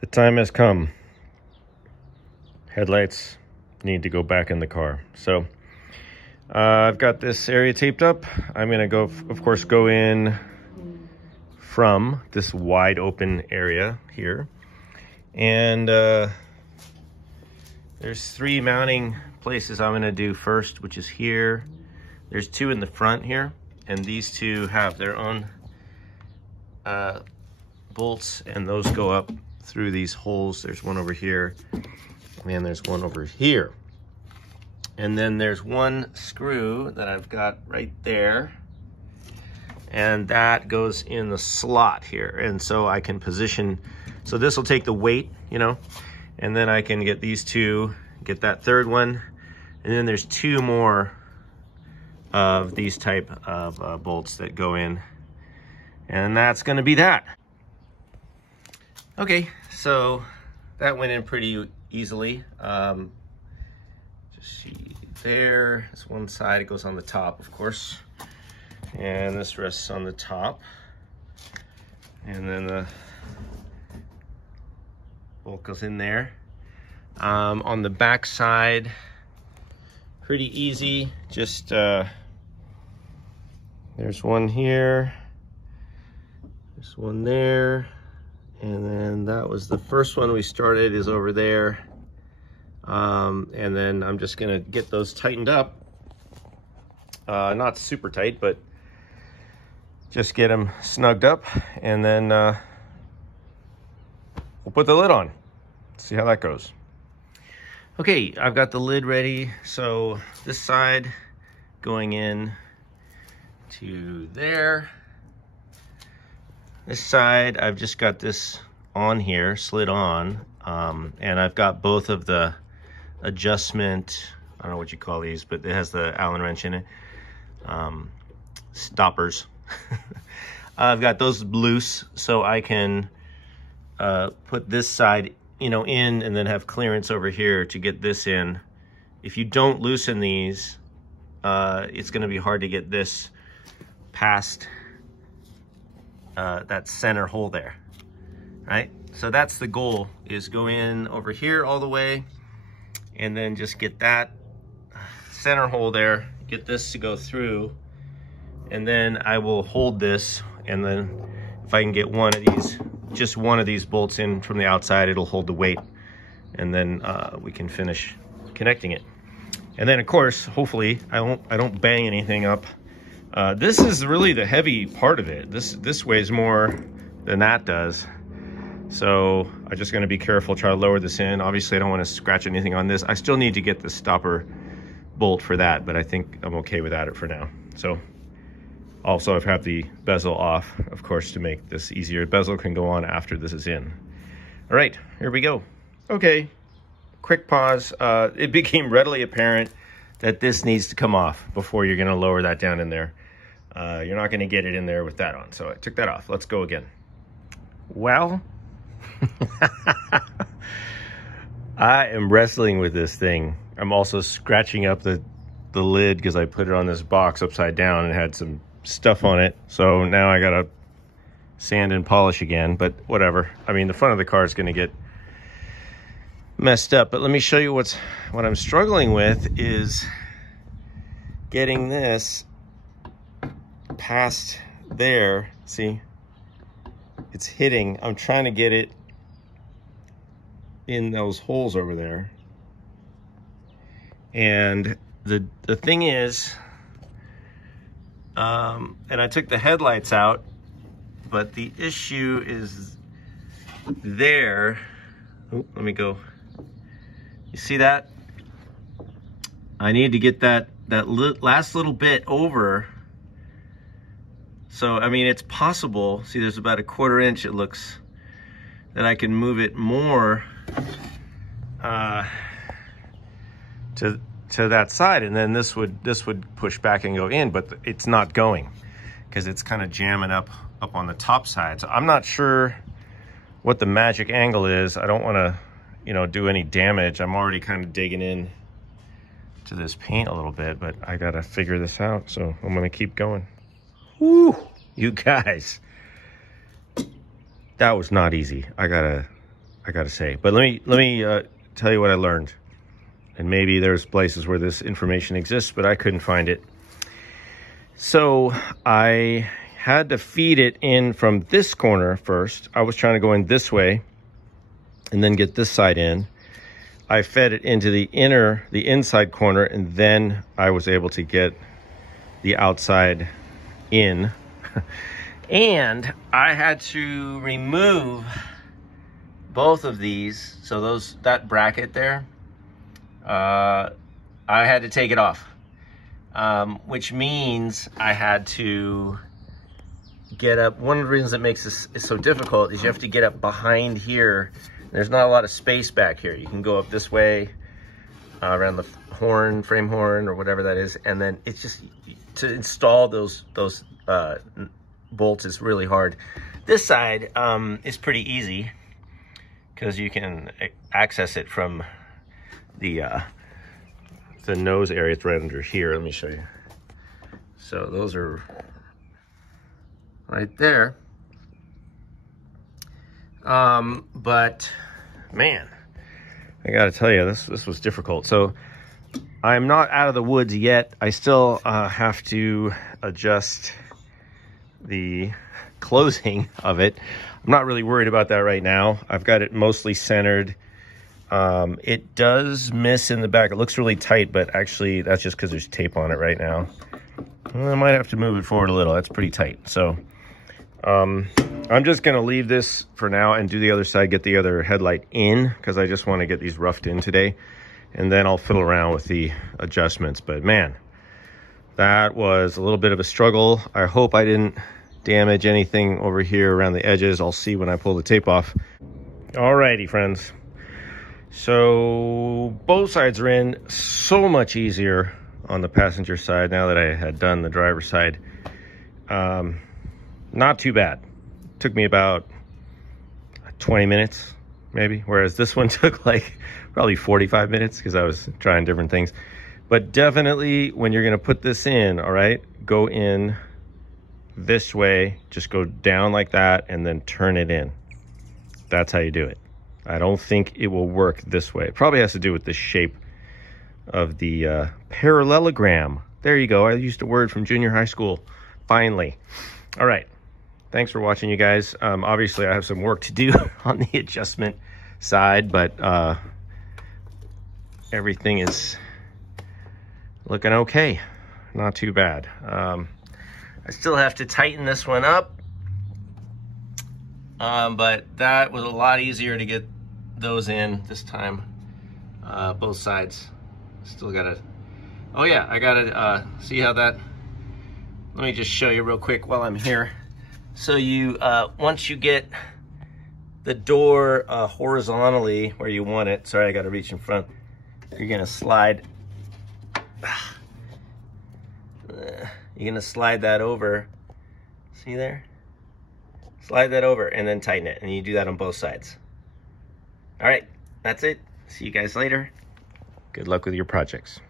The time has come. Headlights need to go back in the car. So I've got this area taped up. I'm gonna go, of course, go in from this wide open area here. And there's 3 mounting places I'm gonna do first, which is here. There's 2 in the front here, and these 2 have their own bolts, and those go up through these holes. There's one over here, and there's one over here. And then there's one screw that I've got right there, and that goes in the slot here. And so I can position, so this will take the weight, you know, and then I can get these 2, get that 3rd one, and then there's 2 more of these type of bolts that go in, and that's gonna be that. Okay, so that went in pretty easily. Just see there, this one side, it goes on the top, of course, and this rests on the top, and then the bolt goes in there. On the back side, pretty easy. Just there's one here, there's one there, and then that was the first one we started, is over there. And then I'm just gonna get those tightened up. Not super tight, but just get them snugged up, and then we'll put the lid on. See how that goes. Okay, I've got the lid ready. So this side going in to there. This side, I've just got this on here, slid on, and I've got both of the adjustment, I don't know what you call these, but it has the Allen wrench in it, stoppers. I've got those loose, so I can put this side, you know, in, and then have clearance over here to get this in. If you don't loosen these, it's going to be hard to get this past that center hole there, right? So that's the goal, is go in over here all the way, and then just get that center hole there, get this to go through, and then I will hold this, and then if I can get one of these, just one of these bolts in from the outside, it'll hold the weight, and then we can finish connecting it. And then, of course, hopefully I don't bang anything up. This is really the heavy part of it. This weighs more than that does. So I'm just gonna be careful, try to lower this in. Obviously I don't wanna scratch anything on this. I still need to get the stopper bolt for that, but I think I'm okay without it for now. So also I've had the bezel off, of course, to make this easier. Bezel can go on after this is in. All right, here we go. Okay, quick pause. It became readily apparent that this needs to come off before you're gonna lower that down in there. You're not gonna get it in there with that on. So I took that off. Let's go again. Well, I am wrestling with this thing. I'm also scratching up the lid because I put it on this box upside down and had some stuff on it. So now I gotta sand and polish again, but whatever. I mean, the front of the car is gonna get messed up, but let me show you what I'm struggling with is getting this past there. See, it's hitting. I'm trying to get it in those holes over there. And the thing is, and I took the headlights out, but the issue is there. Oh, let me go. You see that? I need to get that last little bit over. So, I mean, it's possible. See, there's about a 1/4 inch, it looks, that I can move it more to that side, and then this would push back and go in, but it's not going because it's kind of jamming up on the top side. So I'm not sure what the magic angle is. I don't want to, you know, do any damage. I'm already kind of digging in to this paint a little bit, but I gotta figure this out. So I'm gonna keep going. Woo, you guys, that was not easy. I I gotta say. But let me tell you what I learned. And maybe there's places where this information exists, but I couldn't find it. So I had to feed it in from this corner first. I was trying to go in this way and then get this side in. I fed it into the inside corner, and then I was able to get the outside in. And I had to remove both of these. So that bracket there, I had to take it off, which means I had to get up. One of the reasons that makes this so difficult is you have to get up behind here. There's not a lot of space back here. You can go up this way around the frame horn or whatever that is, and then it's just to install those bolts is really hard. This side is pretty easy because you can access it from the nose area. It's right under here. Let me show you. So those are right there. But man, I gotta tell you, this was difficult. So I'm not out of the woods yet. I still have to adjust the closing of it. I'm not really worried about that right now. I've got it mostly centered. It does miss in the back. It looks really tight, but actually that's just because there's tape on it right now. I might have to move it forward a little. That's pretty tight. So I'm just gonna leave this for now and do the other side, get the other headlight in, because I just want to get these roughed in today, and then I'll fiddle around with the adjustments. But man, that was a little bit of a struggle. I hope I didn't damage anything over here around the edges. I'll see when I pull the tape off. Alrighty, friends. So both sides are in. So much easier on the passenger side now that I had done the driver's side. Not too bad. Took me about 20 minutes, maybe. Whereas this one took like probably 45 minutes because I was trying different things. But definitely when you're gonna put this in, all right, go in this way, just go down like that and then turn it in. That's how you do it. I don't think it will work this way. It probably has to do with the shape of the parallelogram. There you go. I used a word from junior high school. Finally. All right. Thanks for watching, you guys. Obviously, I have some work to do on the adjustment side, but everything is looking okay. Not too bad. I still have to tighten this one up, but that was a lot easier to get those in this time. Both sides. Still gotta, oh yeah, I gotta see how that, let me just show you real quick while I'm here. So you, once you get the door horizontally where you want it, sorry, I gotta reach in front, you're gonna slide, that over, see there? Slide that over and then tighten it, and you do that on both sides. All right, that's it. See you guys later. Good luck with your projects.